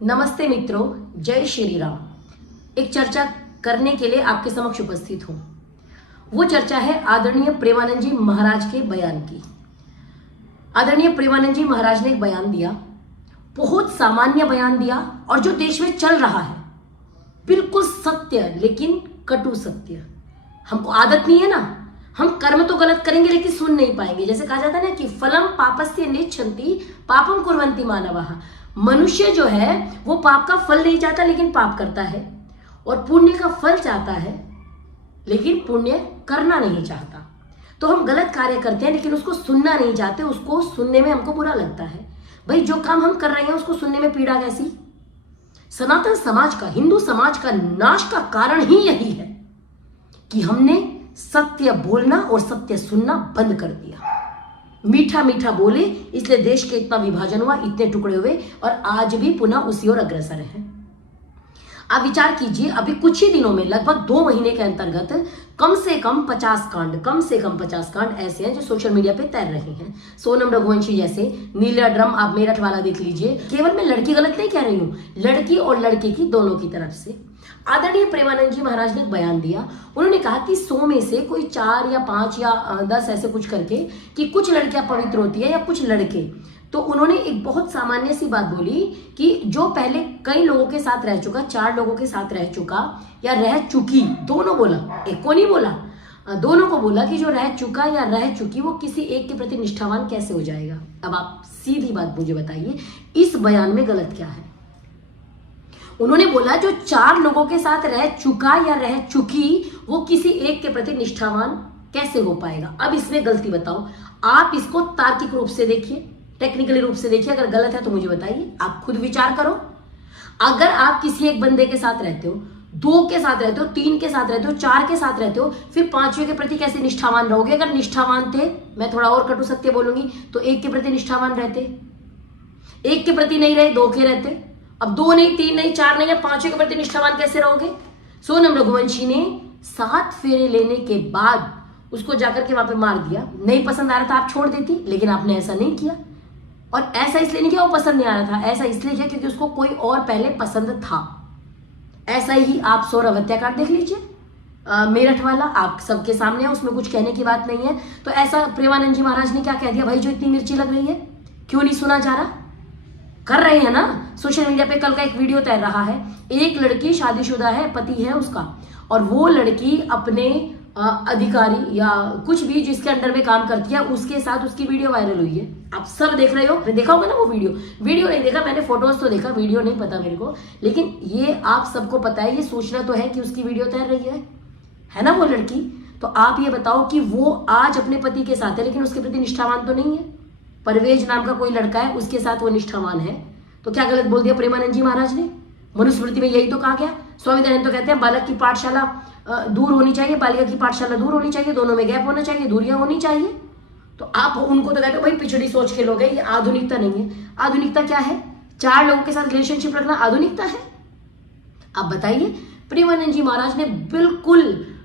नमस्ते मित्रों, जय श्री राम। एक चर्चा करने के लिए आपके समक्ष उपस्थित हूं। वो चर्चा है आदरणीय प्रेमानंद जी महाराज के बयान की। आदरणीय प्रेमानंद जी महाराज ने एक बयान दिया, बहुत सामान्य बयान दिया और जो देश में चल रहा है बिल्कुल सत्य, लेकिन कटु सत्य। हमको आदत नहीं है ना, हम कर्म तो गलत करेंगे लेकिन सुन नहीं पाएंगे। जैसे कहा जाता है ना कि फलम पापस्य नेच्छन्ति पापम कुर्वन्ति मानवः। मनुष्य जो है वो पाप का फल नहीं चाहता लेकिन पाप करता है, और पुण्य का फल चाहता है लेकिन पुण्य करना नहीं चाहता। तो हम गलत कार्य करते हैं लेकिन उसको सुनना नहीं चाहते, उसको सुनने में हमको बुरा लगता है। भाई जो काम हम कर रहे हैं उसको सुनने में पीड़ा कैसी। सनातन समाज का, हिंदू समाज का नाश का कारण ही यही है कि हमने सत्य बोलना और सत्य सुनना बंद कर दिया। मीठा मीठा बोले इसलिए देश के इतना विभाजन हुआ, इतने टुकड़े हुए, और आज भी पुनः उसी ओर अग्रसर है। आप विचार कीजिए, अभी कुछ ही दिनों में, लगभग 2 महीने के अंतर्गत कम से कम 50 कांड ऐसे हैं जो सोशल मीडिया पे तैर रहे हैं। सोनम रघुवंशी जैसे, नीला ड्रम, आप मेरठ वाला देख लीजिए। केवल मैं लड़की गलत नहीं कह रही हूँ, लड़की और लड़के की दोनों की तरफ से। आदरणीय प्रेमानंद जी महाराज ने एक बयान दिया। उन्होंने कहा कि 100 में से कोई 4 या 5 या 10 ऐसे कुछ करके कि कुछ लड़कियां पवित्र होती है या कुछ लड़के। तो उन्होंने एक बहुत सामान्य सी बात बोली कि जो पहले कई लोगों के साथ रह चुका, 4 लोगों के साथ रह चुका या रह चुकी, दोनों बोला, एक को नहीं बोला, दोनों को बोला कि जो रह चुका या रह चुकी वो किसी एक के प्रति निष्ठावान कैसे हो जाएगा। अब आप सीधी बात मुझे बताइए, इस बयान में गलत क्या है। उन्होंने बोला जो 4 लोगों के साथ रह चुका या रह चुकी वो किसी एक के प्रति निष्ठावान कैसे हो पाएगा। अब इसमें गलती बताओ। आप इसको तार्किक रूप से देखिए, टेक्निकली रूप से देखिए। अगर गलत है तो मुझे बताइए, आप खुद विचार करो। अगर आप किसी एक बंदे के साथ रहते हो, 2 के साथ रहते हो, 3 के साथ रहते हो, 4 के साथ रहते हो, फिर 5वें के प्रति कैसे निष्ठावान रहोगे। अगर निष्ठावान थे, मैं थोड़ा और कटु सत्य बोलूंगी, तो 1 के प्रति निष्ठावान रहते, 1 के प्रति नहीं रहे, 2 के रहते। अब 2 नहीं, 3 नहीं, 4 नहीं, या 5वें के प्रति निष्ठावान कैसे रहोगे। सोनम रघुवंशी ने 7 फेरे लेने के बाद उसको जाकर के वहां पे मार दिया। नहीं पसंद आ रहा था आप छोड़ देती, लेकिन आपने ऐसा नहीं किया। और ऐसा इसलिए नहीं किया वो पसंद नहीं आ रहा था, ऐसा इसलिए किया क्योंकि उसको कोई और पहले पसंद था। ऐसा ही आप सौरभ हत्याकांड देख लीजिए, मेरठ वाला, आप सबके सामने है, उसमें कुछ कहने की बात नहीं है। तो ऐसा प्रेमानंद जी महाराज ने क्या कह दिया, भाई जो इतनी मिर्ची लग रही है क्यों नहीं सुना जा रहा। कर रहे हैं ना, सोशल मीडिया पे कल का एक वीडियो तैर रहा है। एक लड़की शादीशुदा है, पति है उसका, और वो लड़की अपने अधिकारी या कुछ भी जिसके अंडर में काम करती है उसके साथ उसकी वीडियो वायरल हुई है। आप सब देख रहे हो, देखा होगा ना वो वीडियो नहीं देखा मैंने, फोटोज तो देखा, वीडियो नहीं पता मेरे को। लेकिन ये आप सबको पता है, ये सोचना तो है कि उसकी वीडियो तैर रही है ना वो लड़की। तो आप ये बताओ कि वो आज अपने पति के साथ है लेकिन उसके प्रति निष्ठावान तो नहीं है। परवेज नाम का कोई लड़का है, उसके साथ वो निष्ठावान है। तो क्या गलत बोल दिया प्रेमानंद जी महाराज ने। मनुस्मृति में यही तो कहा गया। स्वामी दयानंद तो कहते हैं बालक की पाठशाला दूर होनी चाहिए, बालिका की पाठशाला दूर होनी चाहिए, दोनों में गैप होना चाहिए, दूरियां होनी चाहिए। तो आप उनको तो कहते हो भाई पिछड़ी सोच के लोग हैं, ये आधुनिकता नहीं है। आधुनिकता क्या है, 4 लोगों के साथ रिलेशनशिप रखना आधुनिकता है। आप बताइए, प्रेमानंद जी महाराज ने बिल्कुल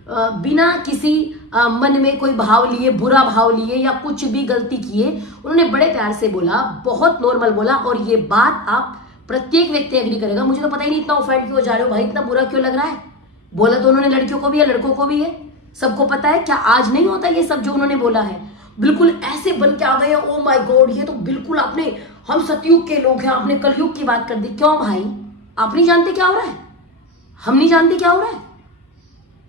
बिना किसी मन में कोई भाव लिए, बुरा भाव लिए या कुछ भी गलती किए, उन्होंने बड़े प्यार से बोला, बहुत नॉर्मल बोला। और ये बात आप प्रत्येक व्यक्ति एग्री करेगा। मुझे तो पता ही नहीं इतना ऑफेंड क्यों जा रहे हो भाई, इतना बुरा क्यों लग रहा है। बोला तो उन्होंने लड़कियों को भी है, लड़कों को भी है, सबको पता है। क्या आज नहीं होता ये सब जो उन्होंने बोला है। बिल्कुल ऐसे बन के आ गए, ओ माय गॉड, ये तो बिल्कुल आपने, हम सतयुग के लोग हैं, आपने कलयुग की बात कर दी। क्यों भाई, आप नहीं जानते क्या हो रहा है, हम नहीं जानते क्या हो रहा है।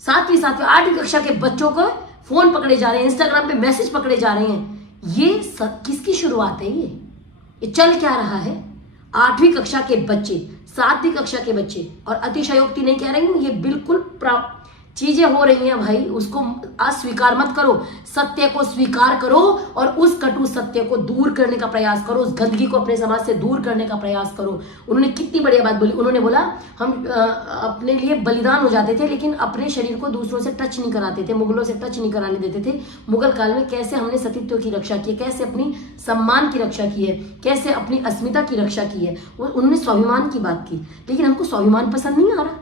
7वीं 8वीं कक्षा के बच्चों को फोन पकड़े जा रहे हैं, इंस्टाग्राम पे मैसेज पकड़े जा रहे हैं। ये सब किसकी शुरुआत है। ये चल क्या रहा है। 8वीं कक्षा के बच्चे, 7वीं कक्षा के बच्चे, और अतिशयोक्ति नहीं कह रही हूं, ये बिल्कुल चीजें हो रही हैं भाई। उसको अस्वीकार मत करो, सत्य को स्वीकार करो और उस कटु सत्य को दूर करने का प्रयास करो, उस गंदगी को अपने समाज से दूर करने का प्रयास करो। उन्होंने कितनी बढ़िया बात बोली। उन्होंने बोला हम अपने लिए बलिदान हो जाते थे लेकिन अपने शरीर को दूसरों से टच नहीं कराते थे, मुगलों से टच नहीं कराने देते थे। मुगल काल में कैसे हमने सतीत्व की रक्षा की है, कैसे अपनी सम्मान की रक्षा की है, कैसे अपनी अस्मिता की रक्षा की है। उन्होंने स्वाभिमान की बात की, लेकिन हमको स्वाभिमान पसंद नहीं आ रहा,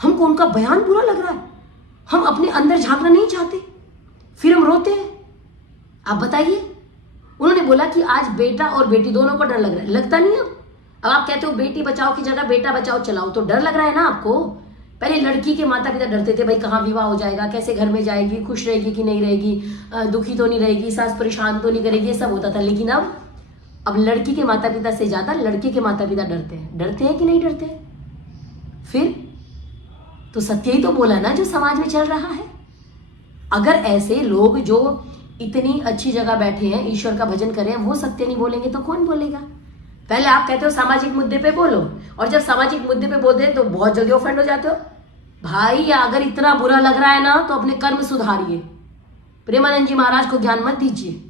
हमको उनका बयान बुरा लग रहा है, हम अपने अंदर झांकना नहीं चाहते, फिर हम रोते हैं। आप बताइए। उन्होंने बोला कि आज बेटा और बेटी दोनों को डर लग रहा है, लगता नहीं है। अब आप कहते हो बेटी बचाओ की जगह बेटा बचाओ चलाओ, तो डर लग रहा है ना आपको। पहले लड़की के माता पिता डरते थे, भाई कहाँ विवाह हो जाएगा, कैसे घर में जाएगी, खुश रहेगी कि नहीं रहेगी, दुखी तो नहीं रहेगी, सास परेशान तो नहीं करेगी, ये सब होता था। लेकिन अब लड़की के माता पिता से ज्यादा लड़के के माता पिता डरते हैं। डरते हैं कि नहीं डरते? फिर तो सत्य ही तो बोला ना जो समाज में चल रहा है। अगर ऐसे लोग जो इतनी अच्छी जगह बैठे हैं, ईश्वर का भजन कर रहे हैं, वो सत्य नहीं बोलेंगे तो कौन बोलेगा? पहले आप कहते हो सामाजिक मुद्दे पे बोलो, और जब सामाजिक मुद्दे पे बोलते हैं तो बहुत जल्दी ऑफेंड हो जाते हो। भाई अगर इतना बुरा लग रहा है ना तो अपने कर्म सुधारिए। प्रेमानंद जी महाराज को ज्ञान मत दीजिए।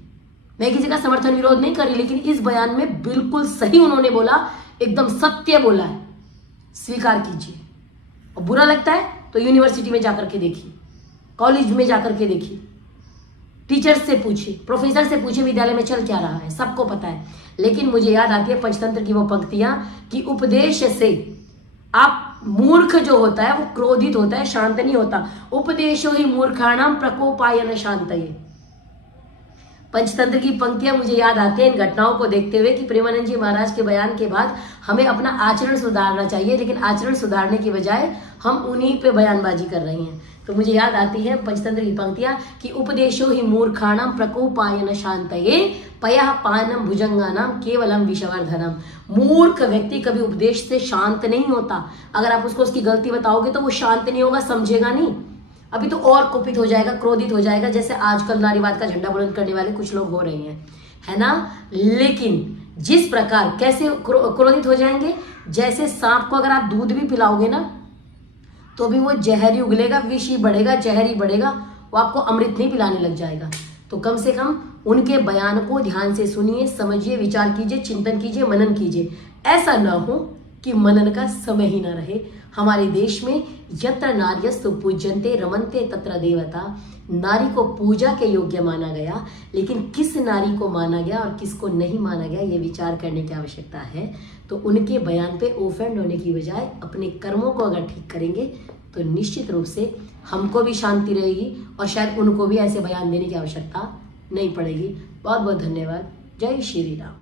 मैं किसी का समर्थन विरोध नहीं कर रही, लेकिन इस बयान में बिल्कुल सही उन्होंने बोला, एकदम सत्य बोला है, स्वीकार कीजिए। और बुरा लगता है तो यूनिवर्सिटी में जाकर के देखिए, कॉलेज में जाकर के देखिए, टीचर्स से पूछिए, प्रोफेसर से पूछिए विद्यालय में चल क्या रहा है, सबको पता है। लेकिन मुझे याद आती है पंचतंत्र की वो पंक्तियां कि उपदेश से आप मूर्ख जो होता है वो क्रोधित होता है, शांत नहीं होता। उपदेशो ही मूर्खाणाम प्रकोपायन शांतये। पंचतंत्र की पंक्तियां मुझे याद आती है इन घटनाओं को देखते हुए कि प्रेमानंद जी महाराज के बयान के बाद हमें अपना आचरण सुधारना चाहिए, लेकिन आचरण सुधारने की बजाय हम उन्हीं पे बयानबाजी कर रहे हैं। तो मुझे याद आती है पंचतंत्र की पंक्तियां कि उपदेशो ही मूर्खाणाम प्रकोपायन शांतये पयः पानम भुजंगानाम केवलम विषवर्धनम। मूर्ख व्यक्ति कभी उपदेश से शांत नहीं होता। अगर आप उसको उसकी गलती बताओगे तो वो शांत नहीं होगा, समझेगा नहीं, अभी तो और कुपित हो जाएगा, क्रोधित हो जाएगा, जैसे आजकल नारीवाद का झंडा बुलंद करने वाले कुछ लोग हो रहे हैं, है ना। लेकिन जिस प्रकार कैसे क्रोधित हो जाएंगे, जैसे सांप को अगर आप दूध भी पिलाओगे ना तो भी वो जहरी उगलेगा, विष ही बढ़ेगा, जहरी बढ़ेगा, वो आपको अमृत नहीं पिलाने लग जाएगा। तो कम से कम उनके बयान को ध्यान से सुनिए, समझिए, विचार कीजिए, चिंतन कीजिए, मनन कीजिए। ऐसा न हो कि मनन का समय ही ना रहे। हमारे देश में यत्र नार्यस्तु पूज्यन्ते रमन्ते तत्र देवता, नारी को पूजा के योग्य माना गया, लेकिन किस नारी को माना गया और किसको नहीं माना गया ये विचार करने की आवश्यकता है। तो उनके बयान पे ओफेंड होने की बजाय अपने कर्मों को अगर ठीक करेंगे तो निश्चित रूप से हमको भी शांति रहेगी और शायद उनको भी ऐसे बयान देने की आवश्यकता नहीं पड़ेगी। बहुत बहुत धन्यवाद। जय श्री राम।